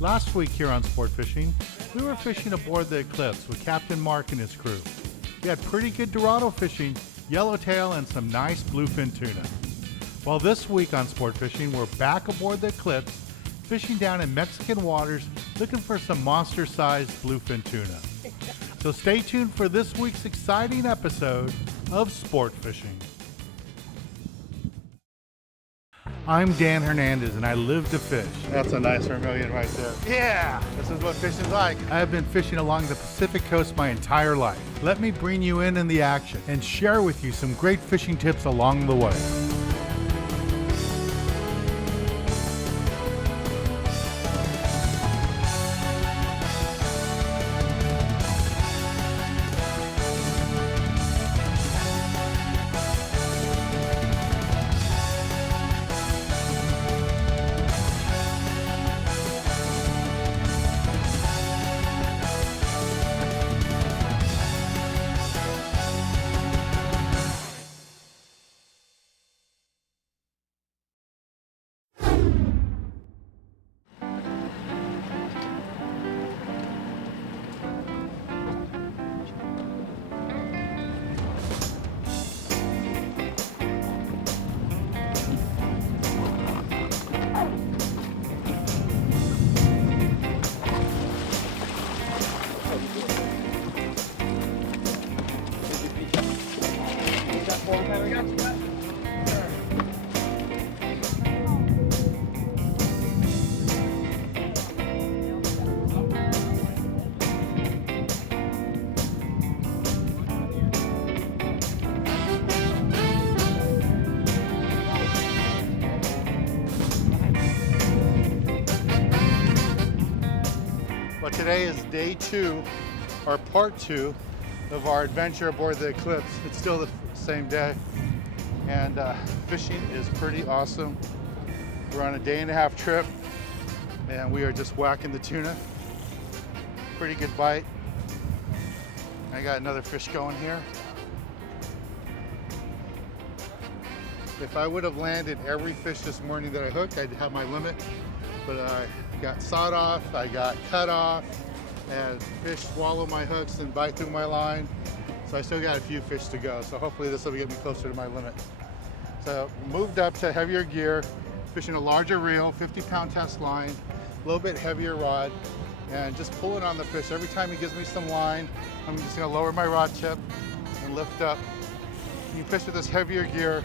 Last week here on Sport Fishing, we were fishing aboard the Eclipse with Captain Mark and his crew. We had pretty good Dorado fishing, yellowtail, and some nice bluefin tuna. Well, this week on Sport Fishing, we're back aboard the Eclipse, fishing down in Mexican waters, looking for some monster-sized bluefin tuna. So stay tuned for this week's exciting episode of Sport Fishing. I'm Dan Hernandez, and I live to fish. That's a nice vermilion right there. Yeah, this is what fishing's like. I have been fishing along the Pacific coast my entire life. Let me bring you in the action and share with you some great fishing tips along the way. Well, today is day 2, or part 2, of our adventure aboard the Eclipse. It's still the same day, and fishing is pretty awesome. We're on a day-and-a-half trip, and we are just whacking the tuna. Pretty good bite. I got another fish going here. If I would have landed every fish this morning that I hooked, I'd have my limit, but I got sawed off, I got cut off, and fish swallow my hooks and bite through my line. So I still got a few fish to go. So hopefully this will get me closer to my limit. So moved up to heavier gear, fishing a larger reel, 50-pound test line, a little bit heavier rod, and just pulling on the fish. Every time he gives me some line, I'm just gonna lower my rod tip and lift up. When you fish with this heavier gear,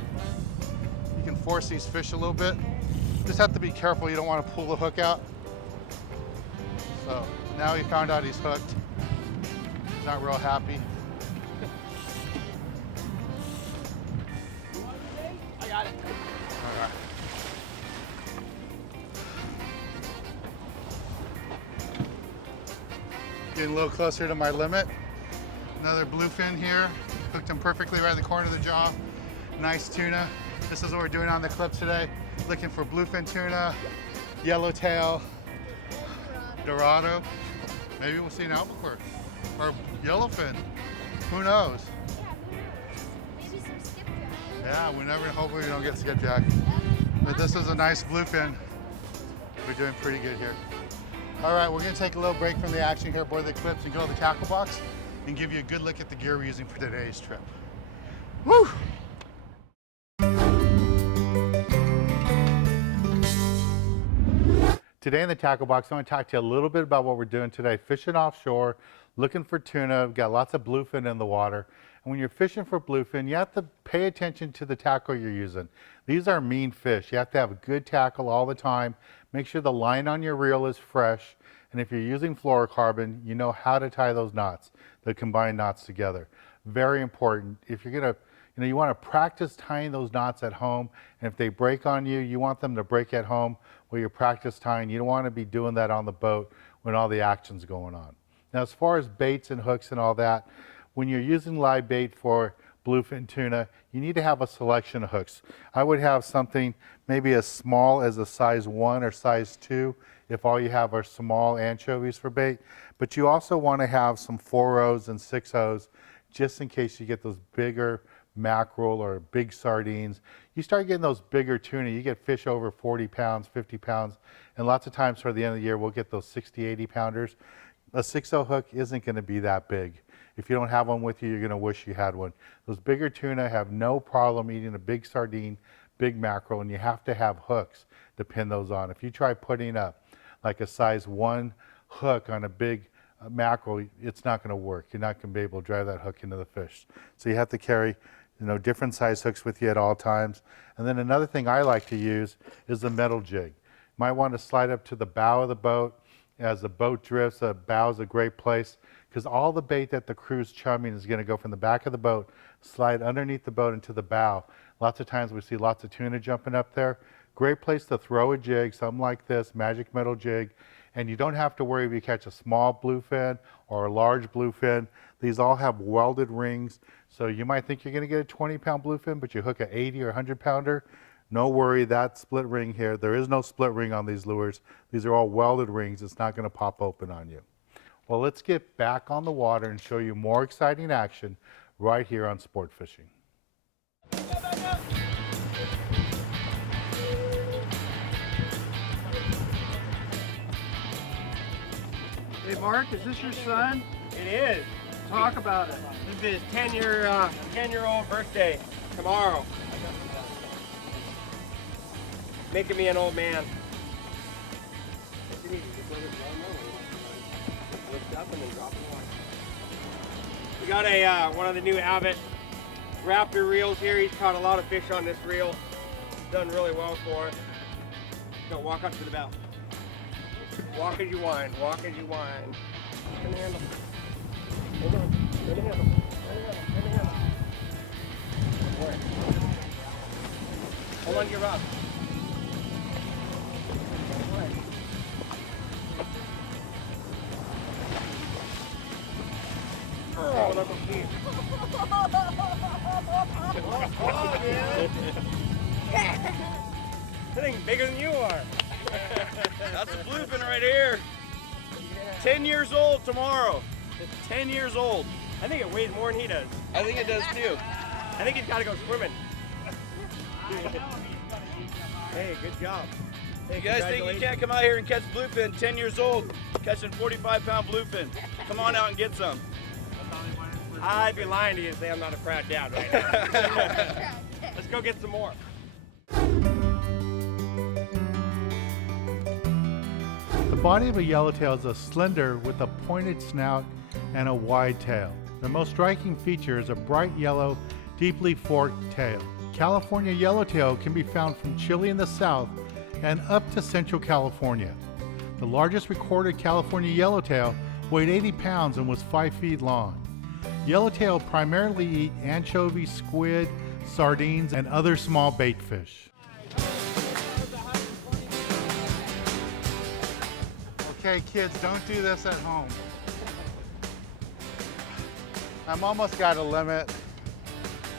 you can force these fish a little bit. Just have to be careful, you don't want to pull the hook out. So now he found out he's hooked. He's not real happy. I got it. All right. Getting a little closer to my limit. Another bluefin here. Hooked him perfectly right in the corner of the jaw. Nice tuna. This is what we're doing on the Eclipse today. Looking for bluefin tuna, yellowtail, Dorado. Maybe we'll see an albacore or yellowfin. Who knows? Maybe some skipjack. Yeah, we never, hopefully we don't get skipjack. But this is a nice bluefin. We're doing pretty good here. All right, we're gonna take a little break from the action here aboard the Eclipse and go to the tackle box and give you a good look at the gear we're using for today's trip. Woo! Today in the tackle box, I want to talk to you a little bit about what we're doing today. Fishing offshore, looking for tuna. We've got lots of bluefin in the water. And when you're fishing for bluefin, you have to pay attention to the tackle you're using. These are mean fish. You have to have a good tackle all the time. Make sure the line on your reel is fresh. And if you're using fluorocarbon, you know how to tie those knots, the combined knots together. Very important. If you're gonna, you want to practice tying those knots at home. And if they break on you, you want them to break at home where you practice tying. You don't want to be doing that on the boat when all the action's going on. Now, as far as baits and hooks and all that, when you're using live bait for bluefin tuna, you need to have a selection of hooks. I would have something maybe as small as a size 1 or size 2 if all you have are small anchovies for bait. But you also want to have some 4-0s and 6-0s just in case you get those bigger mackerel or big sardines. You start getting those bigger tuna, you get fish over 40 pounds, 50 pounds, And lots of times toward the end of the year, we'll get those 60, 80 pounders. A 6-0 hook isn't going to be that big. If you don't have one with you, you're going to wish you had one. Those bigger tuna have no problem eating a big sardine, big mackerel, and you have to have hooks to pin those on. If you try putting up like a size 1 hook on a big mackerel, it's not going to work. You're not going to be able to drive that hook into the fish. So you have to carry, different size hooks with you at all times. And then another thing I like to use is the metal jig. You might want to slide up to the bow of the boat. As the boat drifts, the bow is a great place because all the bait that the crew's chumming is going to go from the back of the boat, slide underneath the boat into the bow. Lots of times we see lots of tuna jumping up there. Great place to throw a jig, something like this, magic metal jig. And you don't have to worry if you catch a small bluefin or a large bluefin. These all have welded rings. So you might think you're going to get a 20-pound bluefin, but you hook an 80 or 100-pounder. No worry, that split ring here, there is no split ring on these lures. These are all welded rings. It's not going to pop open on you. Well, let's get back on the water and show you more exciting action right here on Sport Fishing. Hey Mark, is this your son? It is. Talk about it. This is his 10-year-old birthday tomorrow. Making me an old man. We got a one of the new Abbott Raptor reels here. He's caught a lot of fish on this reel. Done really well for us. Go walk up to the bow. Walk as you whine. Walk as you whine. Turn the handle. Hold on. Turn the handle. Turn the handle. Turn the handle. Hold on to your rod. Oh, that's a piece. Oh, man. That thing's bigger than you are. That's a bluefin right here. 10 years old tomorrow. It's 10 years old. I think it weighs more than he does. I think it does too. I think he's got to go swimming. Hey, good job. Hey, You guys think you can't come out here and catch bluefin? 10 years old, catching 45-pound bluefin. Come on out and get some. I'd be lying to you and say I'm not a proud dad right now. Let's go get some more. The body of a yellowtail is a slender with a pointed snout and a wide tail. The most striking feature is a bright yellow, deeply forked tail. California yellowtail can be found from Chile in the south and up to Central California. The largest recorded California yellowtail weighed 80 pounds and was 5 feet long. Yellowtail primarily eat anchovies, squid, sardines, and other small bait fish. Okay, kids, don't do this at home. I'm almost got a limit.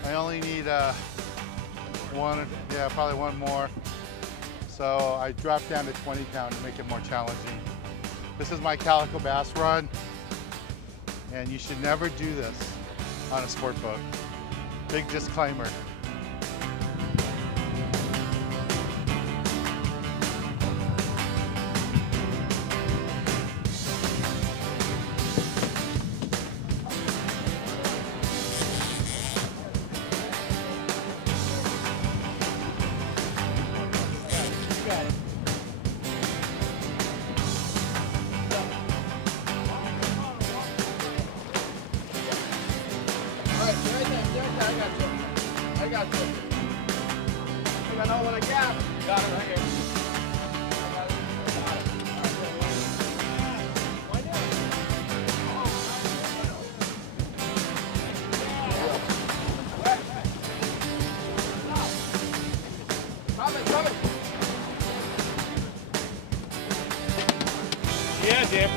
I only need probably one more. So I dropped down to 20 pound to make it more challenging. This is my calico bass run, and you should never do this on a sport boat. Big disclaimer. Yeah, Jim.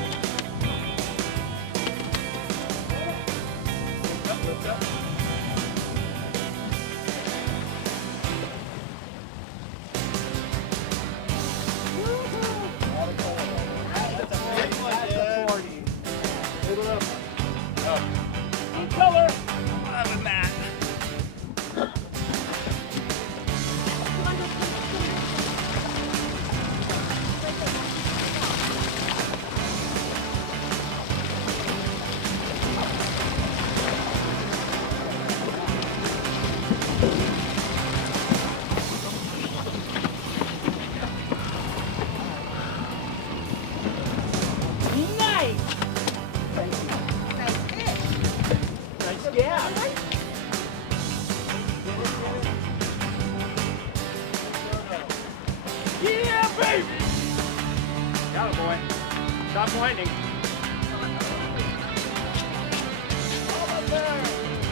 winding.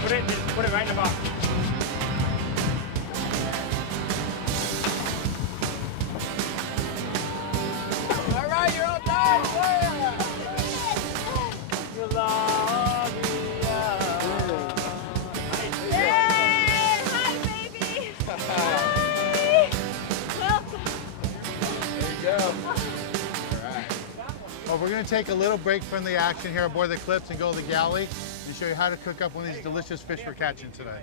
Put it right in the box. All right, you're all done. Yay! Hi, baby! Hi! Welcome. Well, we're going to take a little break from the action here aboard the Eclipse and go to the galley and show you how to cook up one of these delicious fish we're catching today.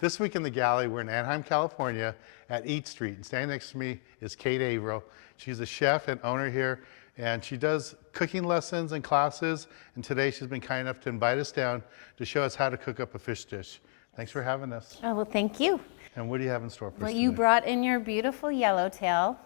This week in the galley, we're in Anaheim, California at Eat Street. And standing next to me is Kate Averill. She's a chef and owner here, and she does cooking lessons and classes. And today she's been kind enough to invite us down to show us how to cook up a fish dish. Thanks for having us. Oh, well, thank you. And what do you have in store for us Well, today? you brought in your beautiful yellowtail.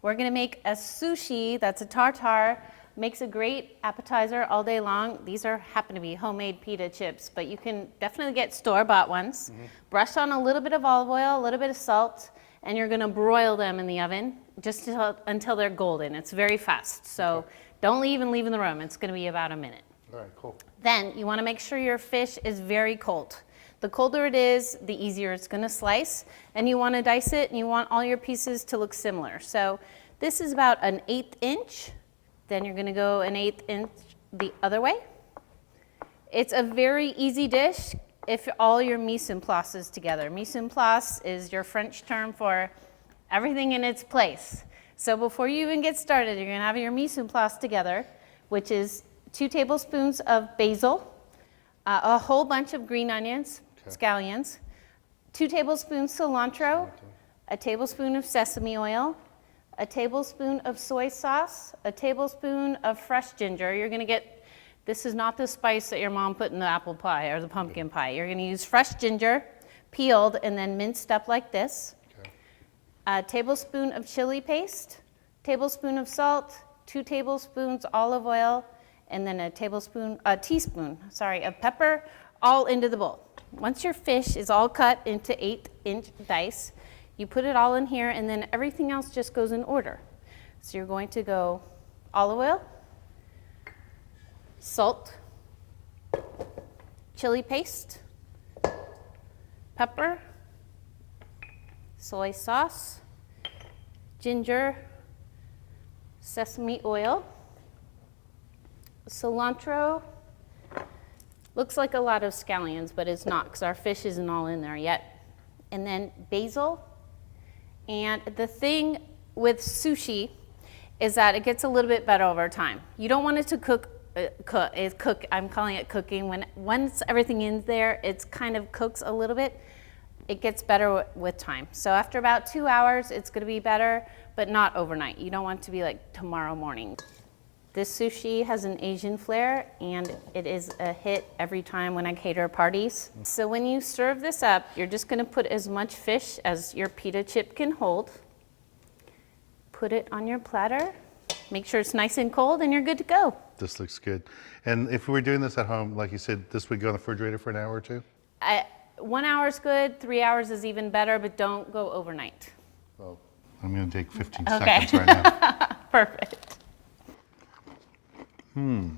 We're gonna make a sushi that's a tartare. Makes a great appetizer all day long. These happen to be homemade pita chips, but you can definitely get store-bought ones. Brush on a little bit of olive oil, a little bit of salt, and you're gonna broil them in the oven just until they're golden. It's very fast, so don't even leave in the room. It's gonna be about a minute. All right, cool. Then you wanna make sure your fish is very cold. The colder it is, the easier it's gonna slice, and you wanna dice it, and you want all your pieces to look similar. So this is about an 1/8 inch. Then you're gonna go an 1/8 inch the other way. It's a very easy dish if all your mise en place is together. Mise en place is your French term for everything in its place. So before you even get started, you're gonna have your mise en place together, which is 2 tablespoons of basil, a whole bunch of green onions, scallions, 2 tablespoons cilantro, a tablespoon of sesame oil, a tablespoon of soy sauce, a tablespoon of fresh ginger. You're gonna get, this is not the spice that your mom put in the apple pie or the pumpkin pie. You're gonna use fresh ginger, peeled and then minced up like this. A tablespoon of chili paste, tablespoon of salt, 2 tablespoons olive oil, and then a teaspoon of pepper, all into the bowl. Once your fish is all cut into 1/8 inch dice, you put it all in here, and then everything else just goes in order. So you're going to go olive oil, salt, chili paste, pepper, soy sauce, ginger, sesame oil, cilantro. Looks like a lot of scallions, but it's not because our fish isn't all in there yet. And then basil. And the thing with sushi is that it gets a little bit better over time. You don't want it to cook. I'm calling it cooking. Once everything in there, it's kind of cooks a little bit. It gets better with time. So after about 2 hours, it's going to be better, but not overnight. You don't want it to be like tomorrow morning. This sushi has an Asian flair, and it is a hit every time when I cater parties. So when you serve this up, you're just gonna put as much fish as your pita chip can hold. Put it on your platter. Make sure it's nice and cold, and you're good to go. This looks good. And if we were doing this at home, like you said, this would go in the refrigerator for an hour or two? 1 hour is good, 3 hours is even better, but don't go overnight. Well, I'm gonna take 15 Okay. seconds right now. Perfect. You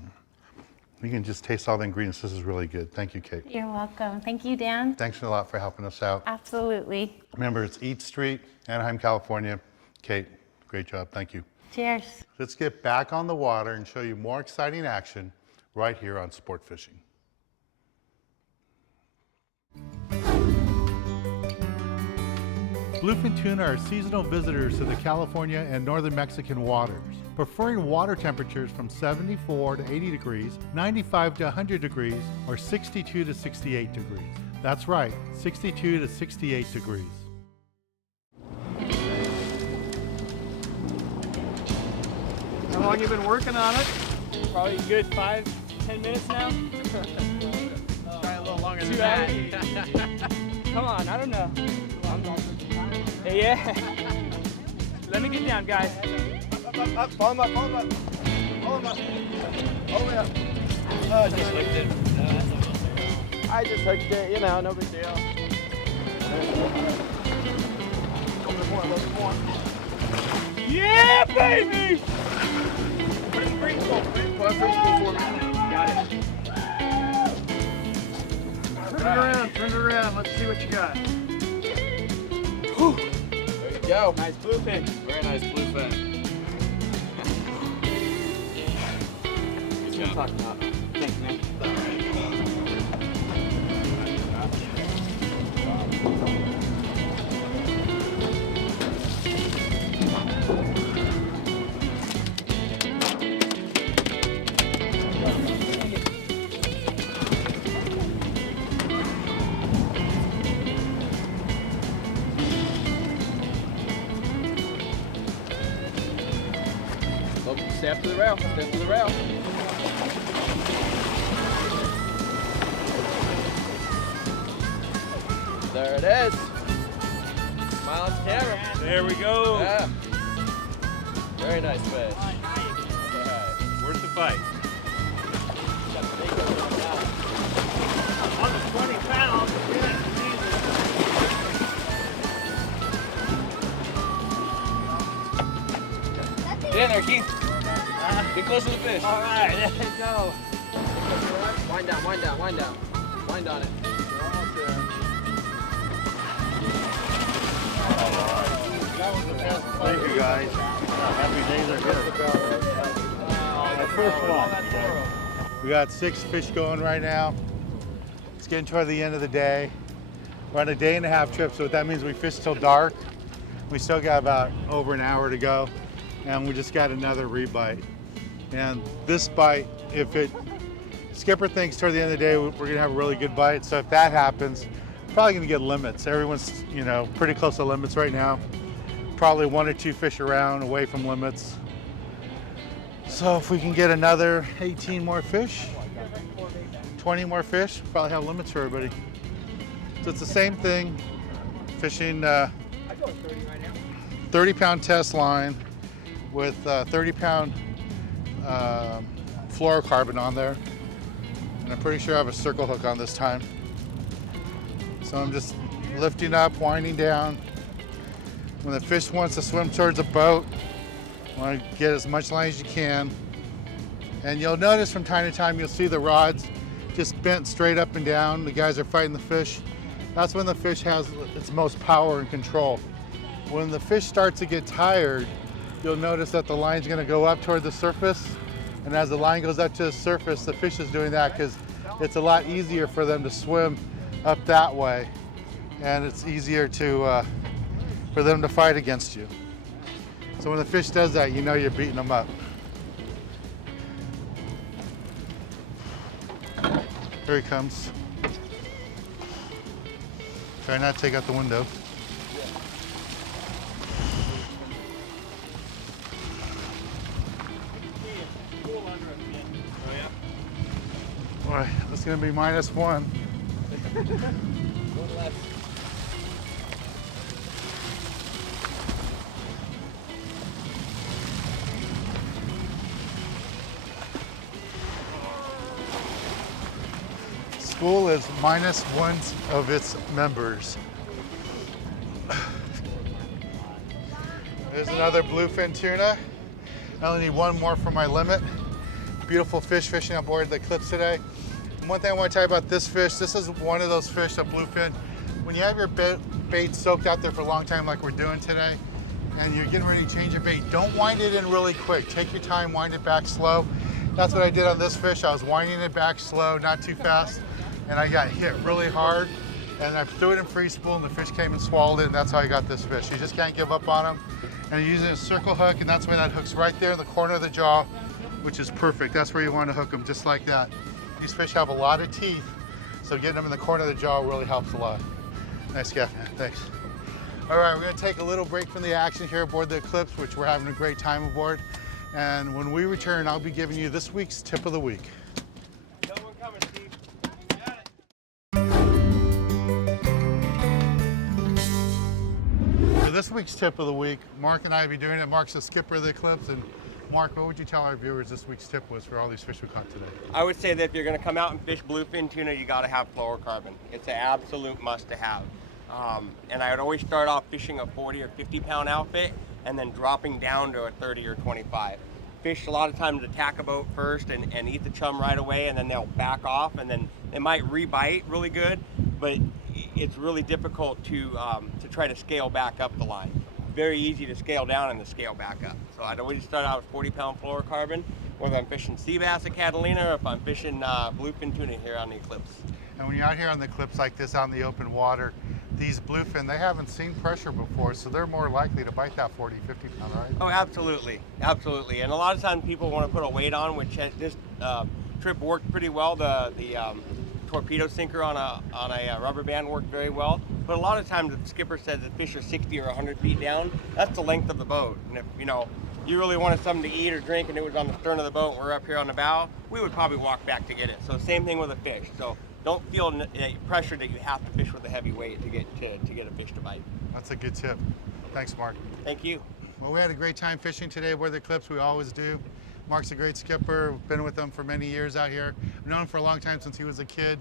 can just taste all the ingredients. This is really good. Thank you, Kate. You're welcome. Thank you, Dan. Thanks a lot for helping us out. Absolutely. Remember, it's Eat Street, Anaheim, California. Kate, great job. Thank you. Cheers. Let's get back on the water and show you more exciting action right here on Sport Fishing. Blue Fin Tuna are seasonal visitors to the California and northern Mexican waters, preferring water temperatures from 74 to 80 degrees, 95 to 100 degrees, or 62 to 68 degrees. That's right, 62 to 68 degrees. How long you been working on it? Probably a good 5-10 minutes now. Try a little longer than 2 that. hours. Come on, I don't know. Yeah. Let me get down, guys. Up, follow him up, follow him up. Follow him up. All the way up. I just hooked it. I just hooked it, you know, no big deal. Yeah, baby! Put it free spool, put it free spool for me. Got it. Turn it around, let's see what you got. There you go. Nice bluefin. Very nice bluefin. Good job. Thanks, man. Step to the rail. Step to the rail. There it is. Smile at the camera. There we go. Yeah. Very nice fish. All right. Worth the fight. Got the big one on now. Almost 20 pounds. Get in there, Keith. Get close to the fish. All right, there you go. Wind down, wind down, wind down. Wind on it. We're almost there. Thank you guys. Happy days are good. The first one. We got 6 fish going right now. It's getting toward the end of the day. We're on a day and a half trip, so what that means we fish till dark. We still got about over an hour to go, and we just got another rebite. And this bite, if it, Skipper thinks toward the end of the day we're gonna have a really good bite. So if that happens, probably gonna get limits. Everyone's, pretty close to limits right now. Probably 1 or 2 fish around away from limits. So if we can get another 18 more fish, 20 more fish, probably have limits for everybody. So it's the same thing, fishing 30-pound test line with 30-pound fluorocarbon on there. And I'm pretty sure I have a circle hook on this time. So I'm just lifting up, winding down. When the fish wants to swim towards a boat, you want to get as much line as you can. And you'll notice from time to time, you'll see the rods just bent straight up and down. The guys are fighting the fish. That's when the fish has its most power and control. When the fish starts to get tired, you'll notice that the line's gonna go up toward the surface. And as the line goes up to the surface, the fish is doing that because it's a lot easier for them to swim up that way. And it's easier for them to fight against you. So when the fish does that, you know you're beating them up. Here he comes. Try not to take out the window. All right, that's gonna be -1. School is -1 of its members. There's another bluefin tuna. I only need 1 more for my limit. Beautiful fish fishing on board the Eclipse today. And one thing I want to tell you about this fish, this is one of those fish, a bluefin. When you have your bait soaked out there for a long time like we're doing today, and you're getting ready to change your bait, don't wind it in really quick. Take your time, wind it back slow. That's what I did on this fish. I was winding it back slow, not too fast, and I got hit really hard. And I threw it in free spool and the fish came and swallowed it, and that's how I got this fish. You just can't give up on them. And I'm using a circle hook, and that's why that hook's right there in the corner of the jaw, which is perfect. That's where you want to hook them, just like that. These fish have a lot of teeth, so getting them in the corner of the jaw really helps a lot. Nice gaff, man, thanks. All right, we're gonna take a little break from the action here aboard the Eclipse, which we're having a great time aboard. And when we return, I'll be giving you this week's tip of the week. Got one coming, Steve. Got it. For this week's tip of the week, Mark and I will be doing it. Mark's the skipper of the Eclipse. And Mark, what would you tell our viewers this week's tip was for all these fish we caught today? I would say that if you're going to come out and fish bluefin tuna, you got to have fluorocarbon. It's an absolute must to have. And I would always start off fishing a 40 or 50 pound outfit and then dropping down to a 30 or 25. Fish a lot of times attack a boat first and eat the chum right away, and then they'll back off, and then they might rebite really good, but it's really difficult to try to scale back up the line. Very easy to scale down and to scale back up. So I'd always start out with 40 pound fluorocarbon, whether I'm fishing sea bass at Catalina or if I'm fishing Blue Fin Tuna here on the Eclipse. And when you're out here on the Eclipse like this out in the open water, these bluefin, they haven't seen pressure before, so they're more likely to bite that 40, 50 pound, right? Oh, absolutely, absolutely. And a lot of times people want to put a weight on, which this trip worked pretty well. The torpedo sinker on a rubber band worked very well. But a lot of times the skipper says the fish are 60 or 100 feet down. That's the length of the boat. And if you really wanted something to eat or drink and it was on the stern of the boat and we're up here on the bow, we would probably walk back to get it. So same thing with a fish. So don't feel pressure that you have to fish with a heavy weight to get a fish to bite. That's a good tip. Thanks, Mark. Thank you. Well, we had a great time fishing today with the Eclipse. We always do. Mark's a great skipper. We've been with him for many years out here. I've known him for a long time, since he was a kid,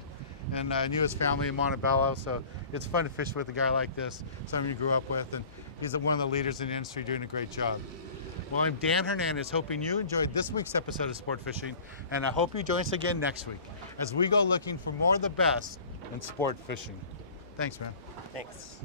and I knew his family in Montebello. So it's fun to fish with a guy like this, someone you grew up with, and he's one of the leaders in the industry doing a great job. Well, I'm Dan Hernandez, hoping you enjoyed this week's episode of Sport Fishing, and I hope you join us again next week as we go looking for more of the best in sport fishing. Thanks, man. Thanks.